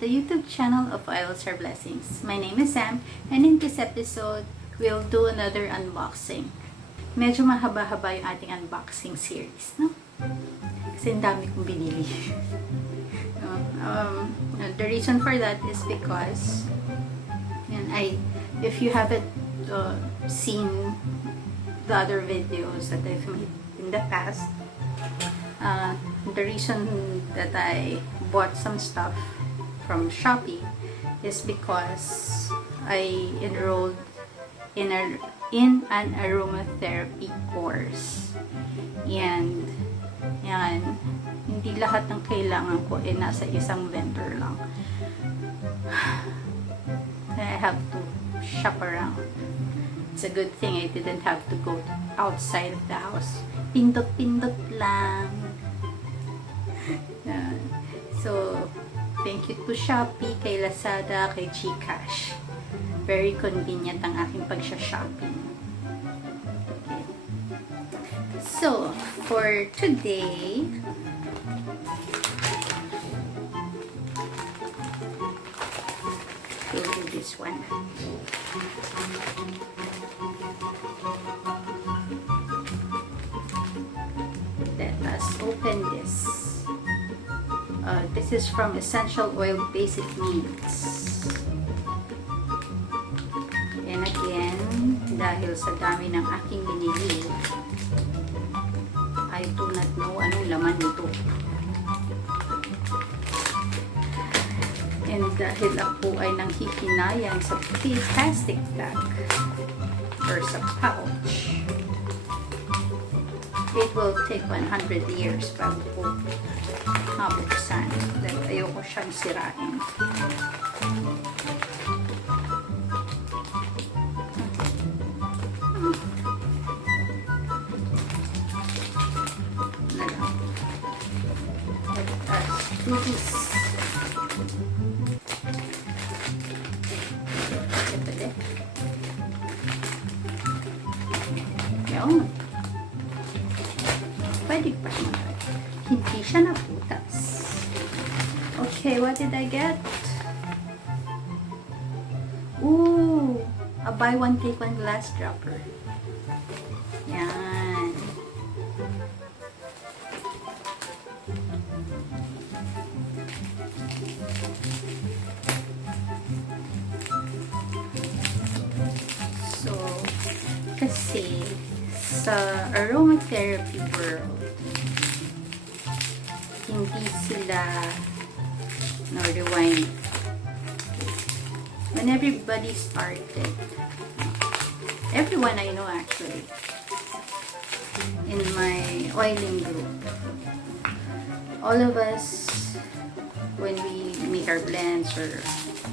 the YouTube channel of Oils Are Blessings. My name is Sam, and in this episode, we'll do another unboxing. Medyo mahaba-haba yung ating unboxing series, no? Kasi ang dami kong binili. The reason for that is because if you haven't seen the other videos that I've made in the past, the reason that I bought some stuff from Shopee is because I enrolled in an aromatherapy course. And hindi lahat ng kailangan ko nasa isang vendor lang. I have to shop around. It's a good thing I didn't have to go outside of the house. Pindot-pindot lang. So, thank you to Shopee, kay Lazada, kay GCash. Very convenient ang aking pagsha-shopping. Okay. So, for today, we'll do this one. Let us open this. This is from Essential Oil Basic Needs. And again, dahil sa dami ng aking binili, I do not know anong laman nito. And dahil ako ay nanghihinayang sa plastic bag or sa pouch, it will take 100 years bago po mabuksan. Dahil ayoko siyang sirain. Let us do this. Yun. Pwede pa siya. Hindi siya naputas. Okay, what did I get? Ooh! A buy one take one glass dropper. Yan. So, kasi sa aromatherapy world, hindi sila rewind. When everybody started, everyone I know actually, in my oiling group, all of us, when we make our blends or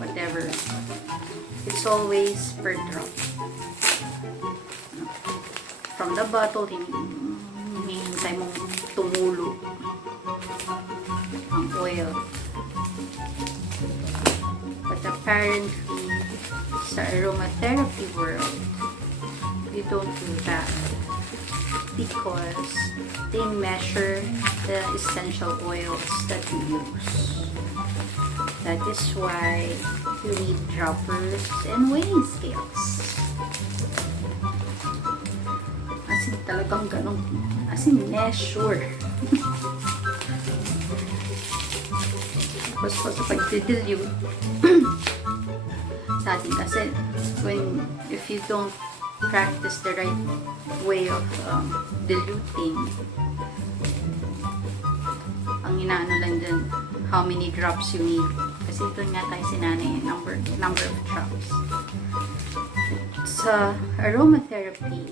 whatever, it's always per drop. From the bottle, hinihintay mong tumulo ang oil. But apparently, sa aromatherapy world, we don't do that because they measure the essential oils that you use. That is why you need droppers and weighing scales. As in talagang ganun. As in measure. Tapos sa pag-dilute sa atin kasi if you don't practice the right way of diluting, ang inaano lang dyan, how many drops you need. Kasi ito nga tayo sinanay, number of drops. Sa aromatherapy,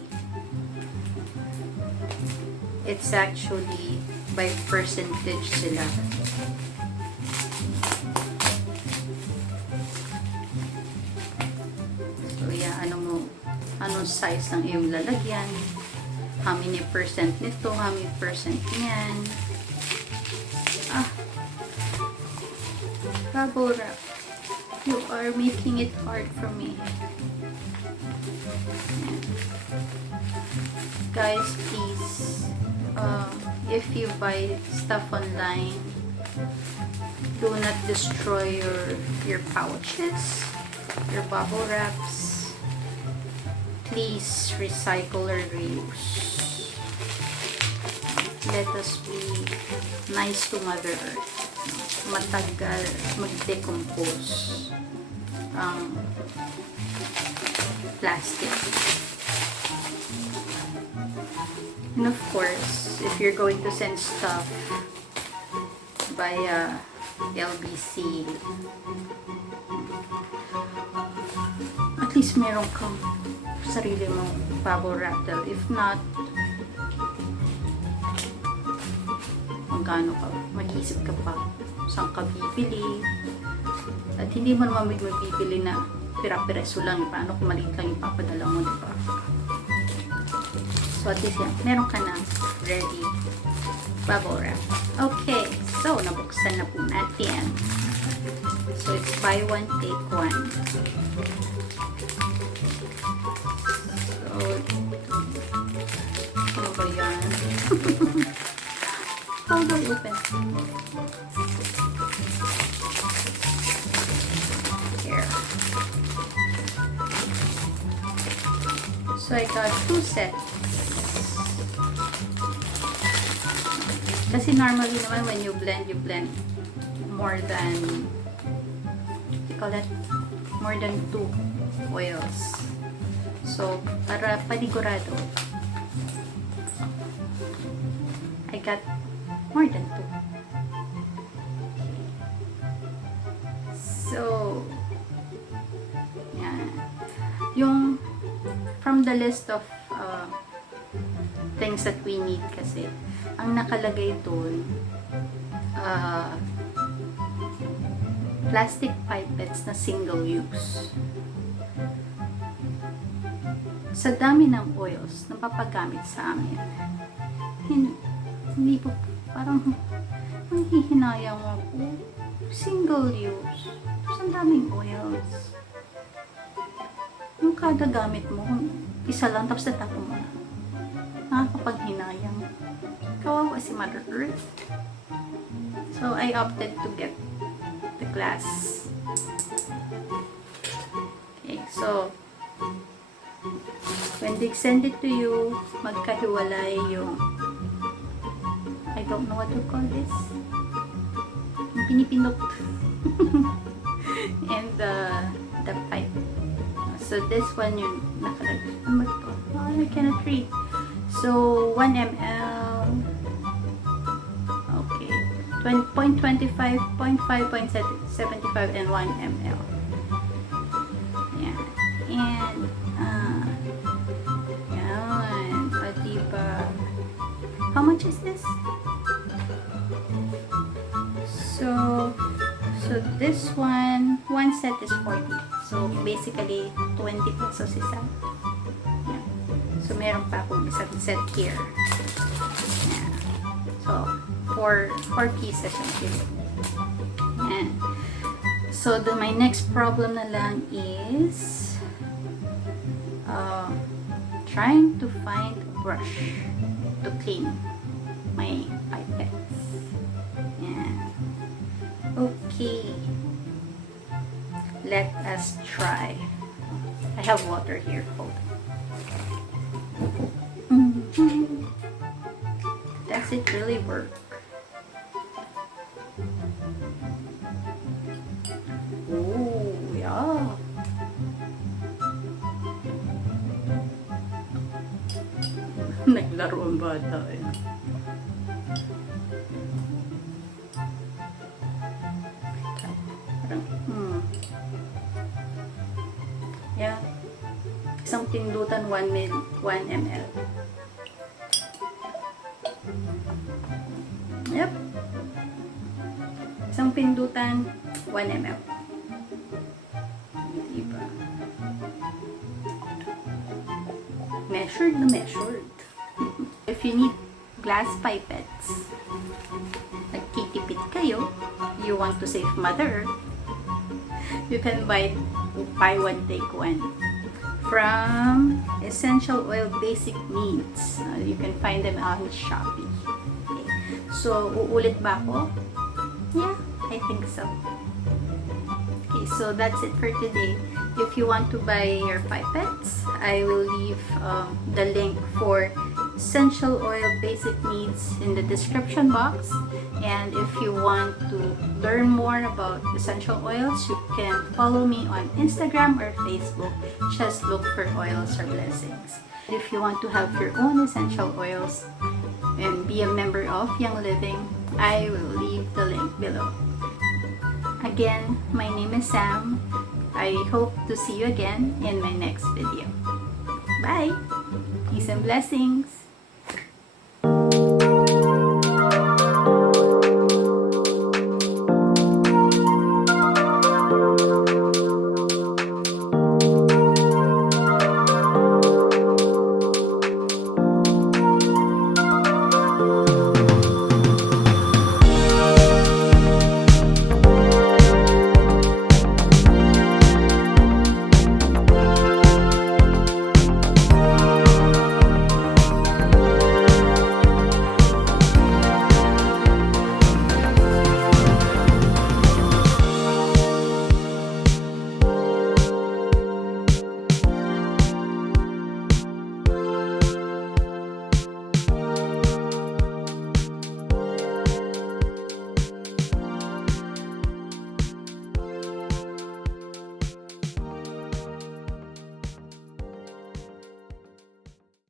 it's actually by percentage sila. So yeah, anong size ng iyong lalagyan, how many percent nito, how many percent niyan. Kabura, you are making it hard for me. Guys, please, if you buy stuff online, Do not destroy your pouches, your bubble wraps. Please recycle or reuse. Let us be nice to Mother Earth. Matagal mag-decompose ang plastic. And of course, if you're going to send stuff via LBC, at least meron kang sarili mong bubble wrap. If not, magkano ka, mag-iisip ka pa saan ka bibili, at hindi mo naman magbibili na pira-pireso lang, paano kung maliit lang ipapadala mo, diba? So at least yan, meron ka na ready bubble wrap. Okay, so nabuksan na po natin. So it's buy one take one. So ano ba yan? How do I open? Here. So I got 2 sets. Kasi normally naman when you blend more than, you call it, more than 2 oils. So para panigurado, I got more than 2. So, yan. Yung, from the list of things that we need kasi, ang nakalagay doon, plastic pipettes na single use. Sa dami ng oils na papagamit sa amin, hindi po, parang nanghihinayang ako. Single use. Tapos ang daming oils. Yung kada gamit mo, isa lang, tapos natapon mo na. Nakakapaghinayang. Kawawa si Mother Earth. So, I opted to get the glass. Okay, so, when they send it to you, magkahiwalay yung, I don't know what to call this, yung pinipinok and the pipe. So this one yung nakalagay. Ano ba ito? Oh, I cannot read. So 1 ml, okay, 0.25, 0.5, 0.75 and 1 ml. Yeah. And yan, diba? How much is this? So this one set is 40. So basically 20 pesos isa. Yeah. So meron pa akong isang set here. Yeah. So 4 pieces yung kilo. And so my next problem na lang is trying to find a brush to clean my pipettes. Yeah. Okay. Let us try. I have water here. Hold on. Does it really work? Oh, yeah. Naglaro ang bata eh. Yeah. Isang pindutan 1 ml. Yep. Isang pindutan 1 ml. Diba? Measured na measured. If you need glass pipettes, nagtitipid kayo, you want to save Mother Earth, you can buy one take one from Essential Oil Basic Needs. You can find them on Shopee. Okay. So, uulit ba ako? Yeah. I think so. Okay, so that's it for today. If you want to buy your pipettes, I will leave the link for essential oil basic needs in the description box. And if you want to learn more about essential oils, you can follow me on Instagram or Facebook. Just look for Oils or Blessings. If you want to have your own essential oils and be a member of Young Living, I will leave the link below. Again, my name is Sam. I hope to see you again in my next video. Bye! Peace and blessings!